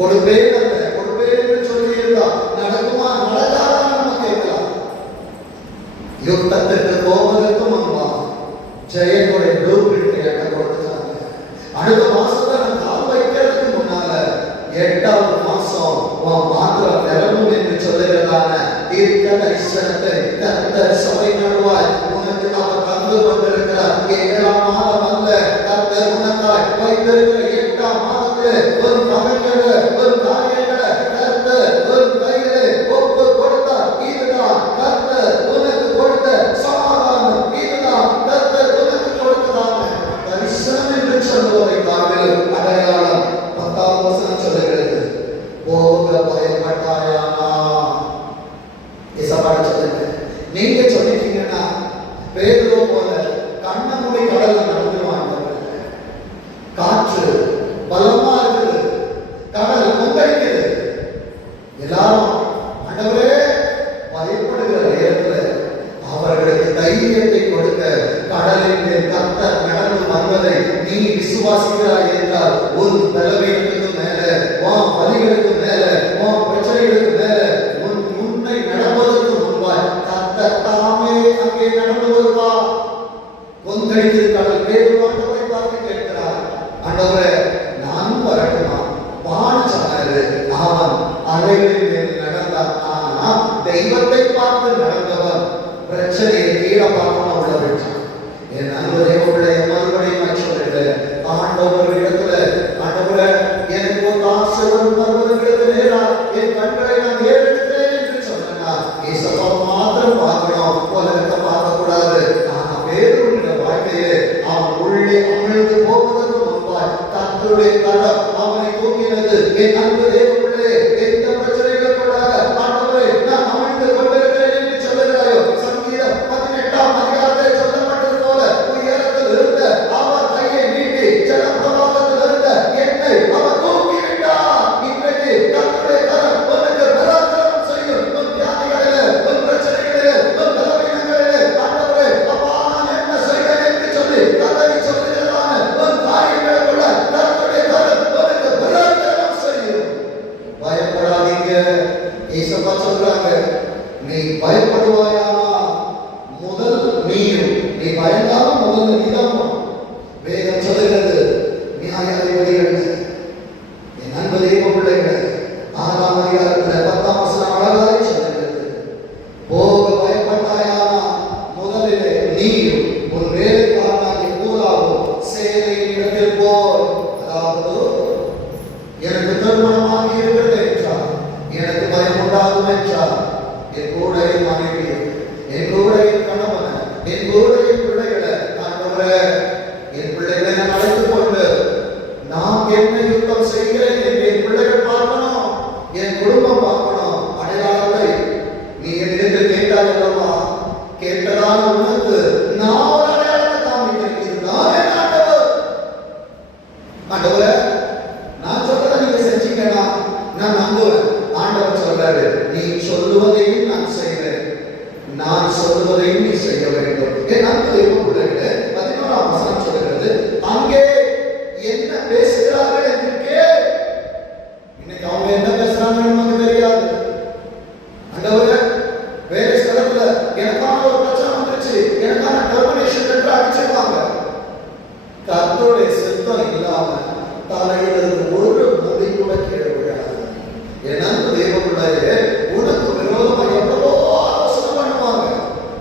கொடுப்பேன் அல்ல, கொடுப்பேன் என்று சொல்லி இருந்தால் நடக்குமா நடக்காதா நம்ம கேட்கலாம். யுத்தத்திற்கு போவதற்கு முன்பா ஜெயனுடைய ப்ளூ பிரிண்ட் எட்ட கொடுத்துட்டாங்க. அடுத்த மாசத்துல நான் கால் வைக்கிறதுக்கு முன்னால 8வது மாசம் மாத்திரம் நிரம்பும் என்று சொல்லுகிறதான தீர்க்க தரிசனத்தை கர்த்தர் சபை நடுவாய் உனக்கு அவர் தந்து கொண்டிருக்கிறார். 7ஆம் மாதம் அல்ல, கர்த்தர் உனக்காய் வைத்திருக்கிற 8ஆம் மாதத்திலே ஒரு மகன்களை ஒரு காரியங்களை கர்த்தர் ஒரு கையிலே ஒப்பு கொடுத்தார். இதுதான் கர்த்தர் உனக்கு கொடுத்த சமாதானம், இதுதான் கர்த்தர் உனக்கு கொடுத்ததான தரிசனம் என்று சொல்லுவதை காண்கிறோம். அடையாளம் 10ஆம் வசனம் சொல்லுகிறது, போக பயப்பட்டாயானா. இசப்பாட சொல்லுங்க, நீங்க சொல்லிட்டீங்கன்னா பேதுரு போல கண்ண மூடி கடல்ல நடந்துருவாங்க. காற்று பலமா இருக்குது, கடல் கொந்தளிக்குது. எல்லாரும் ஆண்டவரே பயப்படுகிற நேரத்துல அவர்களுக்கு தைரியத்தை கொடுக்க கடலின் மேல் கர்த்தர் நடந்து வருவதை நீ விசுவாசிக்கிறாய் என்றால் ஒரு பலவீனத்துக்கு மேல வலிகளுக்கு மேல பிரச்சனைகளுக்கு மேல முன்னை நடப்பதற்கு முன்பாய் கர்த்தர் தாமே அங்கே நடந்து வருவார். கொந்தளித்து கடல் பேருவாண்டவரை பார்த்து கேட்கிறார், ஆண்டவரே நானும் வரட்டுமா? பானசாரு அவன் அலைகளின் மேல் நடந்தான். ஆனா தெய்வத்தை பார்த்து நடந்தவன் பிரச்சனையை கீழே பார்க்கணும் உள்ள வச்சான். என் அன்புடைய மறுபடியும் சொல்றேன், ஆண்டவர் இடத்துல ஆண்டவரை எனக்கு ஒரு ஆசை வரும் பருவதற்கு நேரா என் கண்களை நான் ஏறெடுத்தேன் என்று சொன்னா ஏசப்பா மாத்திரம் பார்க்கணும், உலகத்தை பார்க்க கூடாது. ஆனா வேறொரு வாழ்க்கையே அவன் உள்ளே அமிழ்ந்து போவதற்கு முன்பாய் கர்த்தருடைய கரம் அவனை தூக்கினது. என் அன்பு தேவர்களே, எந்த பிரச்சனைகளுக்குள்ளாக ஆண்டவரே நான் அமிழ்ந்து கொண்டிருக்கிறேன் என்று சொல்லுகிறாயோ, சங்கீதம் 18ஆம் அதிகாரத்தில் சொல்லப்பட்டது போல உயரத்தில் இருந்த அவர் கையை நீட்டி ஜலப்பிரவாகத்தில் இருந்த என்னை அவர் தூக்கிவிட்டார். இன்றைக்கு கர்த்தருடைய கரம் உனக்கு பராக்கிரமம் செய்யும். உன் வியாதிகளிலே, உன் பிரச்சனைகளிலே, உன் பலவீனங்களிலே ஆண்டவரே அப்பா நான் என்ன செய்வேன் என்று சொல்லி கதறி சொல்லுகிறதான உன் காரியங்களுக்குள்ள கர்த்தருடைய கரம் உனக்கு பராக்கிரமம் செய்யும். பயப்படாதீங்க. ஏசப்பா சொல்றாங்க, நீ பயப்படுவாயானா முதல் நீயும் நீ பயந்தாலும் முதல்ல நீதான். வேதம் சொல்லுகிறது, நியாயாதிபதிகள் என் அன்பு தெய்வ பிள்ளைகள் 6ஆம் அதிகாரத்தில் 10ஆம் வசனம் அழகாய் சொல்லுகிறது, போக பயப்பட்டாயானா முதலிலே நீயும் உன் வேலைக்காரனாகிய பூராவும் சேனையின் இடத்தில் போய். அதாவது எனக்கு திருமணமாகி இருக்கிறது என்றால் எனக்கு பயம் உண்டாகும் என்றால் என் கூட என் மனைவி, என் கூட என் கணவன், என் கூட என் பிள்ளைகளை ஆண்டவரே என் பிள்ளைகளை நான் அழைத்துக் கொண்டு நான் என்ன யுத்தம் செய்கிறேன் என்று என் பிள்ளைகள் பார்க்கணும், என் குடும்பம் பார்க்கணும். அடையாளத்தை நீ என்று கேட்டால் அல்லவா, கேட்டதால் உனக்கு நான் ஒரு அடையாளத்தை காமிக்கிறேன். இதுதான் என் ஆண்டவர். ஆண்டவரே நான் சொல்றதை நீங்க செஞ்சீங்கன்னா நான் நம்புவேன். ஆண்டவர் சொல்றாரு, நீ சொல்லுவதையும் நான் செய்வேன், நான் சொல்லுவதையும் நீ செய்ய வேண்டும். என் அன்பு தெய்வ பிள்ளைகளே, 11ஆம் வசனம் சொல்கிறது, அங்கே என்ன பேசுகிறார்கள் என்று கேள். இன்னைக்கு அவங்க என்ன பேசுறாங்கன்னு நமக்கு தெரியாது. ஆண்டவரே வேலை ஸ்தலத்துல எனக்கான ஒரு பிரச்சனை வந்துருச்சு, எனக்கான டெர்மினேஷன் என்று அடிச்சிருவாங்க. கர்த்தருடைய சித்தம் இல்லாம தலையிலிருந்து ஒரு முடி கூட கீழே விழாது. என் அன்பு தெய்வ பிள்ளையே, உனக்கு விரோதமா எவ்வளவோ ஆலோசனை பண்ணுவாங்க,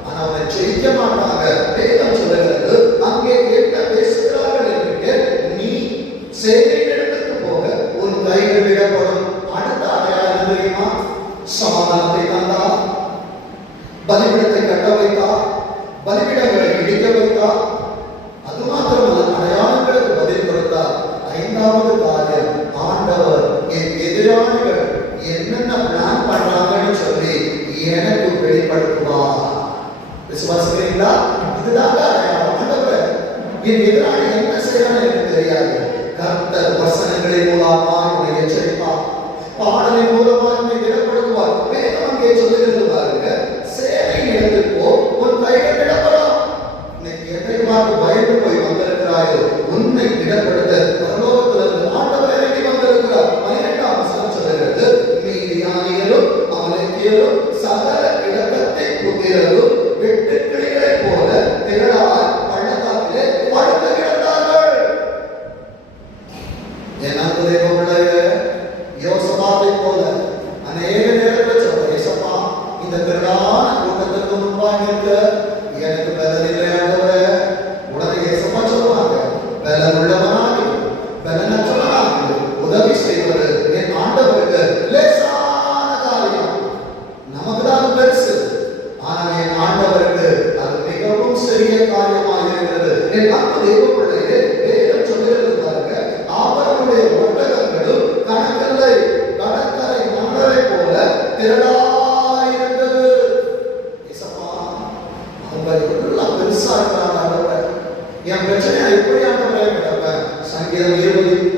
ஆனா அவனை ஜெயிக்க மாட்டாங்க. வேதம் சொல்லுகிறது, அங்கே என்ன பேசுகிறார்கள் என்று நீ சேனையின் இடத்துக்கு போக உன் கைகள் விடப்படும். அடுத்த அடையாளம் தெரியுமா? சமாதானத்தை தந்தா, பலிபீடத்தை கட்ட வைத்தா, பலிபீடங்களை இடிக்க வைத்தா. அது மாத்திரமல்ல, அடையாளங்களுக்கு பதில் கொடுத்தார். 5வது காரியம், ஆண்டவர் என் எதிராளிகள் என்னென்ன பிளான் பண்றாங்கன்னு சொல்லி எனக்கு வெளிப்படுத்துவார். விசுவாசிக்கிறீங்களா? இதுதான் அடையாளம். ஆண்டவர் என் எதிராளி என்ன செய்யறான்னு எனக்கு தெரியாது, கர்த்தர் வசனங்களின் மூலமா உன்னை எச்சரிப்பார், பாடலின் மூலமா உன்னை திடப்படுத்துவார். வேதம் அங்கே சொல்லுகிறது பாருங்க, சேனை இடத்துக்கு போ, உன் கைகள் விடப்படும். இன்னைக்கு எதை பார்த்து பயந்து போய் வந்திருக்கிறாயோ உன்னை திடப்படுத்த பரலோகத்திலிருந்து ஆண்டவர் இறங்கி வந்திருக்கிறார். 12ஆம்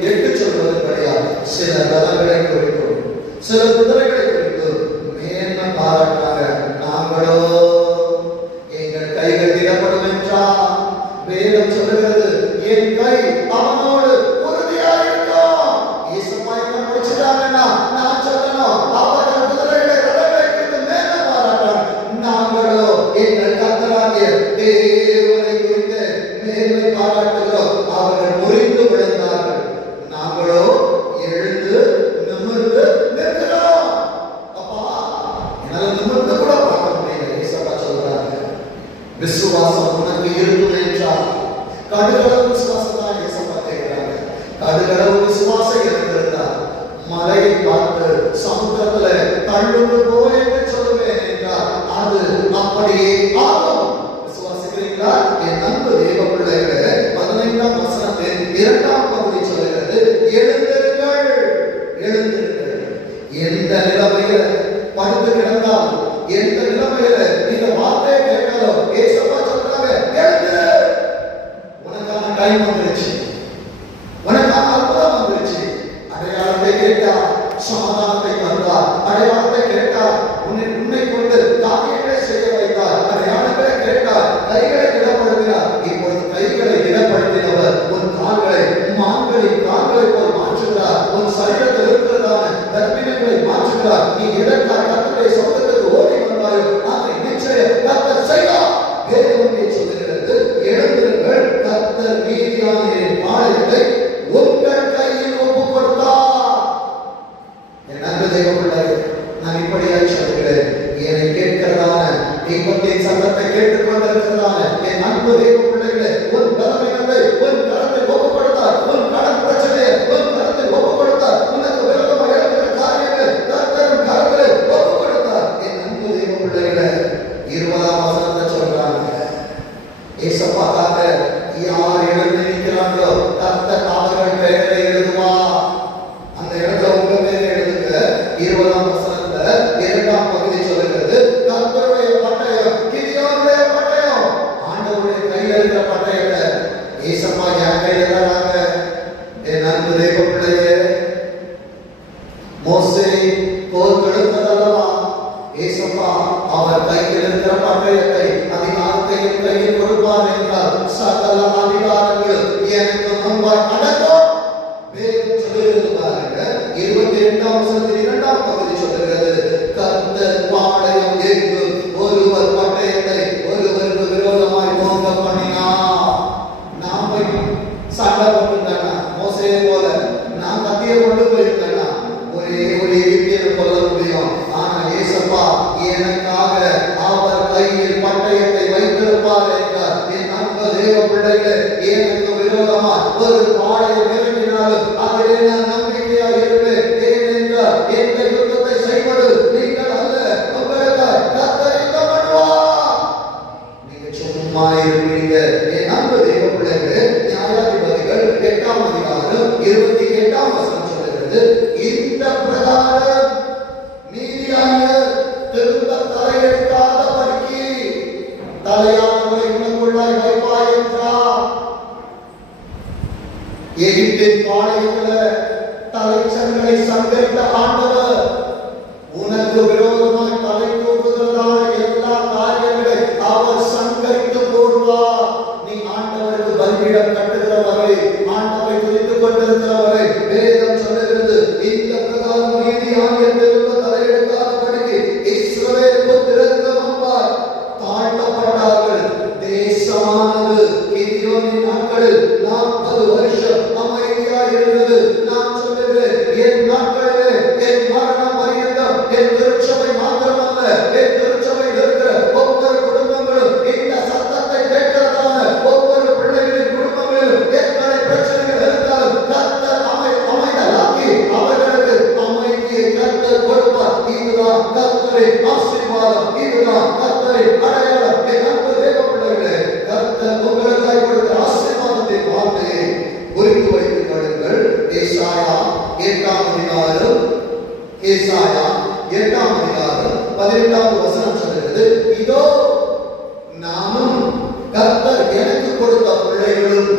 எட்டு சொல்வது கிடையாது. சில ரதங்களை குறிக்கும், சில குதிரைகளை குறிக்கும் மேன்மை பாராட்டாங்க. நாங்களோ எங்கள் கைகள் திடப்படும் என்றால் வேதம் சொல்லுகிறது, என் கை அவனோடு உறுதியா இருக்கும். இயேசுப்பா என்ன முடிச்சுட்டாங்கன்னா நான் சொல்லணும், அவர்கள் குதிரைகளை ரதங்களை குறித்து மேன்மை பாராட்டாங்க. நாங்களோ எங்கள் கர்த்தராகிய தேவனை குறித்து மேன்மை பாராட்டுகிறோம். அவர்கள் முறிந்து விழுந்தார்கள், நாங்களோ எழுந்து நிமிர்ந்து நிற்கிறோம். அப்பா என்னால நிமிர்ந்து கூட பார்க்க முடியல. ஏசப்பா சொல்றாங்க, விசுவாசம் உனக்கு இருக்கும் என்றால் கடுகளவு விசுவாசம் தான். ஏசப்பா கேட்கிறாங்க, கடுகளவு விசுவாசம் எனக்கு இருந்தா மலையை பார்த்து சமுத்திரத்துல தள்ளுண்டு போய் என்று சொல்லுவேன் என்றால் அது அப்படியே ஆகும். விசுவாசிக்கிறீங்களா? என் அன்பு தேவ பிள்ளைகளே, 15ஆம் வசனத்தின் 2ஆம் பகுதி சொல்லுகிறது, எழுந்திருங்கள், எழுந்திருங்கள். எந்த நிலைமையில படுத்து கிடந்தால், எந்த நிலைமையில இந்த வார்த்தையை கேட்டாலோ ஏசப்பா சொல்றாங்க, எழுந்திரு. உனக்கான டைம் வந்துருச்சு, உனக்கான அற்புதம் வந்துருச்சு. அடையாளத்தை கேட்டா சமாதானத்தை தந்தார், அடையாளத்தை கேட்டார் உன்னை கொண்டு காரியங்களை செய்ய வைத்தார், அடையாளங்களை கேட்டார் கைகளை திடப்படுத்தினார். இப்பொழுது கைகளை திடப்படுத்தினவர் உன் கால்களை மான்களின் கால்களை போல் மாற்றுகிறார். உன் சரீரத்தில் இருக்கிறதான கர்ப்பிணங்களை மாற்றுகிறார். நீ எதற்காக கர்த்தருடைய சொந்தத்துக்கு ஓடி வந்தாயோ அதை நிச்சயம் கர்த்தர் செய்வார். வேதம் சொல்லுகிறது, எழுந்திருங்கள், கர்த்தர் மீதியானின் பாளையத்தை உங்கள் கையில் ஒப்புக் கொடுத்தார். என் அன்பு தேவ பிள்ளைகளே, நான் இப்படியாய் சொல்கிறேன், என்னை கேட்கிறதான தீபத்தின் சத்தத்தை கேட்டுக் கொண்டிருக்கிறதான என் அன்பு தேவ பிள்ளைகளே, உன் பலவீனத்தை உன் கரத்தை ஒப்புக் கொடுத்தார், உன் கடன் பிரச்சனையை உன் கரத்தை ஒப்புக் கொடுத்தார், உனக்கு விரோதமாக எழுகிற காரியங்கள் கர்த்தரின் கரத்திலே ஒப்புக் கொடுத்தார். என் அன்பு தேவ பிள்ளைகளே, 20ஆம் வசனத்தை சொல்றாங்க, ஏசப்பாக்காக யார் எழுந்து நிற்கிறாங்களோ கர்த்தர் அவர்கள் பெயரை எழுதுவா. அந்த இடத்துல உங்க பேரை எழுதுங்க. 20ஆம் வசனத்துல 2ஆம் பகுதி சொல்லுகிறது, கர்த்தருடைய பட்டயம் கிதியோனுடைய பட்டயம். ஆண்டவருடைய கையில இருக்கிற பட்டயத்தை ஏசப்பா யார் கையில தராங்க? என் அன்பு தேவ பிள்ளையே, மோசே போர் கொடுத்ததல்லவா ஏசப்பா அவர் கையில் இருக்கிற பட்டயத்தை அதிகாரத்தையும் கையில் கொடுப்பார் என்றால் சகல அதிகாரங்களும் எனக்கு முன்பாய் அடங்கும். வேதம் சொல்லுகிறது பாருங்க, 22ஆம் வசனத்தின் 2ஆம் பகுதி சொல்லுகிறது, கர்த்தர் பாளையம் எங்கும் ஒருவர் பட்டயத்தை ஒருவருக்கு விரோதமாய் ஓங்க பண்ணினார். நாம சண்டை போட்டுட்டானா மோசே போல நான் கத்தியை கொண்டு போயிருந்தேன்னா ஒரே ஒரு எகிப்தியரை கொல்ல முடியும். ஆனா ஏசப்பா எனக்காக அவர் கையில் பட்டயத்தை வைத்திருப்பார் என்றார். என் அன்பு தேவ பிள்ளைகளே, எனக்கு விரோதமா ஒரு பாளையம் இறங்கினாலும் அதிலே நான் நம்பிக்கையாக இருப்பேன். ஏனென்றால் எந்த யுத்தத்தை செய்வது நீங்கள் அல்ல, உங்களுக்காக கர்த்தர் யுத்தம் பண்ணுவார். நீங்க சும்மா இருப்பீங்க. என் அன்பு தேவ பிள்ளைகளே, நியாயாதிபதிகள் 8ஆம் அதிகாரம் 28ஆம் வசனம் சொல்லுகிறது, இந்த பிரகாரம் மீதியானியர் திரும்ப தலையெடுக்காதபடிக்கு தலையானவரை உனக்குள்ளாய் வைப்பாய் என்றார். எகிப்தின் பாளையங்களை தலைச்சங்களை சங்கரித்த ஆண்டவர் உனக்கு விரோதமாய் தலை தூக்குகிறதான எல்லா காரியங்களை அவர் சங்கரித்து போடுவார். நீ ஆண்டவருக்கு பலிபீடம் கட்டுகிற வரை, ஆண்டவரை குறித்துக் கொண்டிருக்கிற வரை வேதம் சொல்லுகிறது, இந்த பிரகாரம் மீதியானியர் திரும்ப தலையெடுக்காதபடிக்கு இஸ்ரவேல் புத்திரருக்கு முன்பாய் தாழ்த்தப்பட்டார்கள். தேசமானது கிதியோனின் நாட்களில் 40 வருஷம் அமைதியாய் இருந்தது. நான் சொல்லுகிறேன், என் நாட்களிலே என் மரணம் பரியந்தம் என் திருச்சபை மாத்திரமல்ல, என் திருச்சபையில் இருக்கிற ஒவ்வொரு குடும்பங்களும் இந்த சத்தத்தை கேட்கிறதான ஒவ்வொரு பிள்ளைகளின் குடும்பங்களிலும் எத்தனை பிரச்சனைகள் இருந்தாலும் கர்த்தர் அமைதலாக்கி அவர்களுக்கு அமைதியை கர்த்தர் கொடுப்பார். இதுதான் கர்த்தரின் ஆசீர்வாதம், இதுதான் கர்த்தரின் அடையாளம். என் அன்பு தேவ பிள்ளைகளே, கர்த்தர் உங்களுக்காய் கொடுத்த ஆசீர்வாதத்தின் வார்த்தையை குறித்து வைத்துக் கொள்ளுங்கள். ஏசாயா 8ஆம் அதிகாரம் 18ஆம் வசனம் சொல்கிறது, இதோ நானும் கர்த்தர் எனக்கு கொடுத்த பிள்ளைகளும்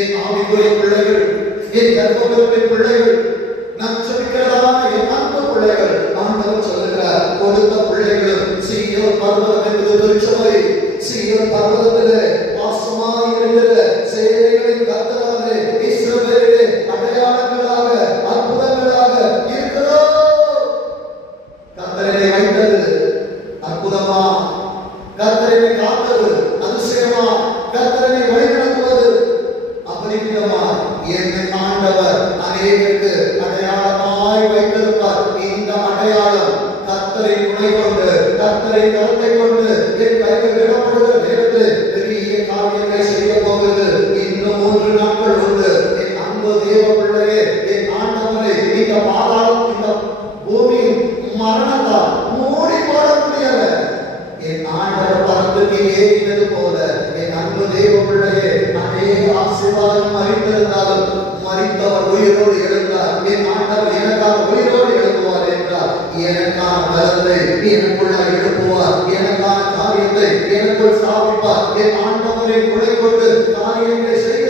என் ஆவிக்குரிய பிள்ளைகள், என் தேவனுடைய பிள்ளைகள், நான் சொல்கிறதான என் அன்பு பிள்ளைகள், ஆண்டவர் சொல்லுகிறார், கொடுத்த பிள்ளைகளும் சீயோன் பர்வதம் என்பது திருச்சபை. சீயோன் பர்வதத்திலே வாசமாய் இருக்கிற சேனைகளின் கர்த்தராலே இஸ்ரவேலிலே அடையாளங்களாக அற்புதங்களாக இருக்கிறோம். கர்த்தரை வைத்தது அற்புதமா, கர்த்தரை காத்தது அதிசயமா, கர்த்தரை வழிநடத்துவது அபரிமிதமா. என் ஆண்டவர் அநேகருக்கு அடையாளமாய் வைத்திருப்பார். இந்த அடையாளம் கர்த்தரை துணை கொண்டு, கர்த்தரை கருத்தை கொண்டு என் கைகள் விடப்படுகிற நேரத்தில் பெரிய காரியங்களை செய்ய போகிறது. இன்னும் 3 நாட்கள் உண்டு. என் அன்பு தேவ பிள்ளையே, என் ஆண்டவரை இந்த பாதாளம், இந்த பூமி மரணத்தால் மூடி போட முடியல. என் ஆண்டவர் பரத்துக்கு ஏறினது போல என் அன்பு தேவ பிள்ளையே, அநேக ஆசீர்வாதம் மறித்திருந்தாலும் மறித்தவர் உயிரோடு எழுந்தார். என் ஆண்டவர் எனக்காக உயிரோடு எழுப்புவார் என்றார். எனக்கான பலத்தை எனக்குள்ள எழுப்புவார், எனக்கான காரியத்தை எனக்குள் ஸ்தாபிப்பார். என் ஆண்டவரை குறை கொண்டு காரியங்களை செய்ய